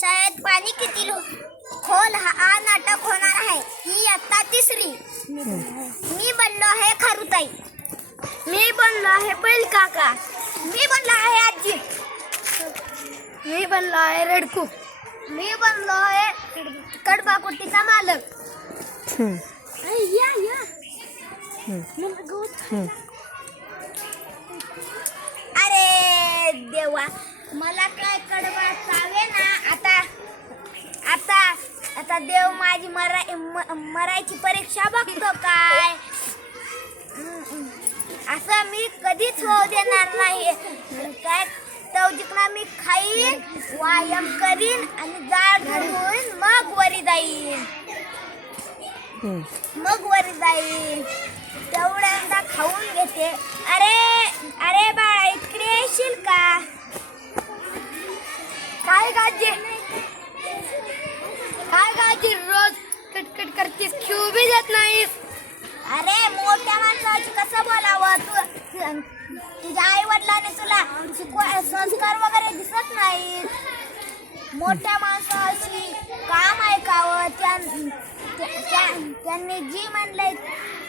शाळेत पाणी किती खोल हा नाटक होणार आहे. ही इयत्ता तिसरी. मी बनलो आहे खारुताई. मी बनलो आहे बैल काका. मी बनलो आहे आजी. मी बनलो आहे रडकू. मी बनलो आहे कडबाकुटीचा मालक. अरे देवा, मला काय कडबा चावे ना. आता आता आता देव माझी मरायची परीक्षा बघतो काय. असं मी कधीच होऊ देणार नाही. काय तवजिकना मी खाईन, व्यायाम करीन आणि जाड होईन, मग वरी जाईन. तेवढ्यांदा खाऊन घेते. अरे अरे बाळा, इकडे येशील का? काय गाजी रोज कटकट करतीस, खेळू बी देत नाहीस. अरे मोठ्या माणसाची कसं बोलावं. तुझ्या आई वडिलांनी तुला संस्कार वगैरे दिसत नाहीत. मोठ्या माणसाची काम ऐकावं. त्यांनी जी म्हणलंय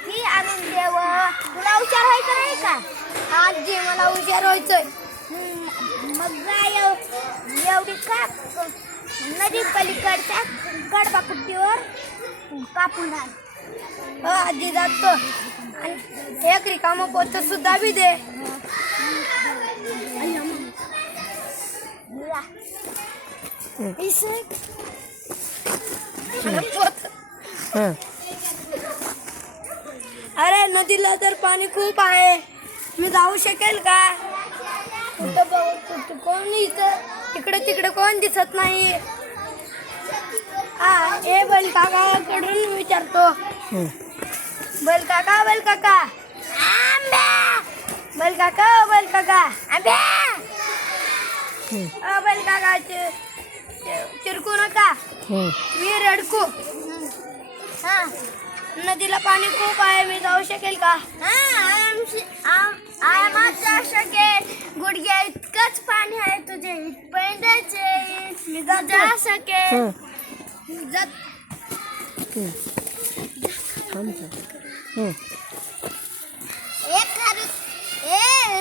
ती आणून द्यावं. तुला हुशार व्हायचं नाही का? आजी, मला हुशार व्हायचंय. मग जा एवढी का नदी पलीकडच्या कडबाकुटीवर कापून आण. हो आजी, जातो. आणि एक रिकामं पोत सुद्धा बी दे. अरे नदीला तर पाणी खूप आहे. मी जाऊ शकेल का? कुठं कोण इथं इकडे तिकडे कोण दिसत नाही. हे बैल काकाकडून विचारतो. बैल काका बैल काका बैल काका चिरकू नका. मी रडकू. नदीला पाणी खूप आहे. मी जाऊ शकेल का? जा शकेल. गुडघ्या इतकंच पाणी आहे तुझे इथपर्यंत. मी जा शकेल.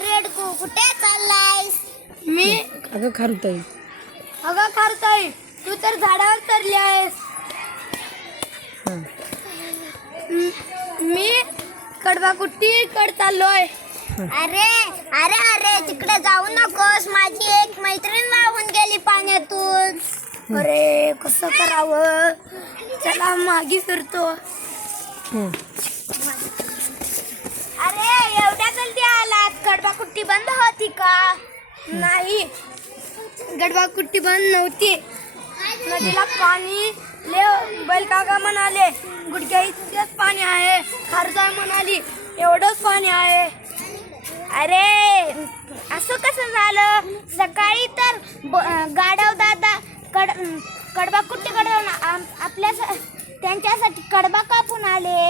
रेडकू, कुठे चाललायस? मी अगं खारुताई, तू तर झाडावर चढली आहेस. मी कडबाकुटी कड चाललोय. अरे अरे अरे, तिकडे जाऊ नकोस. माझी एक मैत्रीण वाहून गेली पाण्यातून. अरे कसं करावं. चला मागे फिरतो. अरे एवढ्या जल्दी आलात. कडबाकुट्टी बंद होती का? नाही, कडबाकुटी बंद नव्हती. नदीला पाणी बैल काका म्हणाले गुडघ्या इतकेच पाणी आहे. खारुताई म्हणाली एवढंच पाणी आहे. अरे असं कसं झालं? सकाळी तर गाढव दादा कडबाकुट्टी आपल्या त्यांच्यासाठी कडबा कापून आले.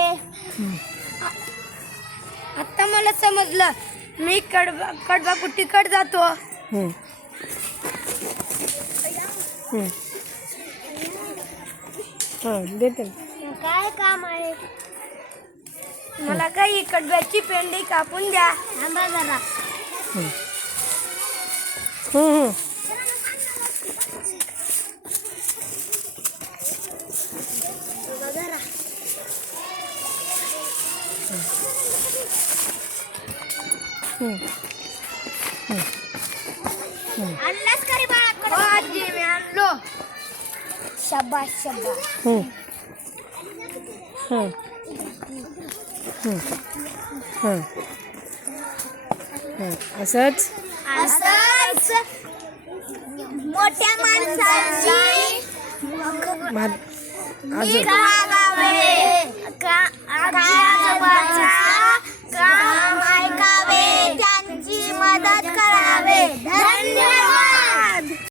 आता मला समजलं. मी कडबाकुटी कड जातो. देते. काय काम आहे? मला काही कडब्याची पेंडी कापून द्या. थांबा जरा. आणलास का रे बाळा? आजी, मी आणलो. शाबास शाबास. असंच मोठ्या माणसाची अजून काम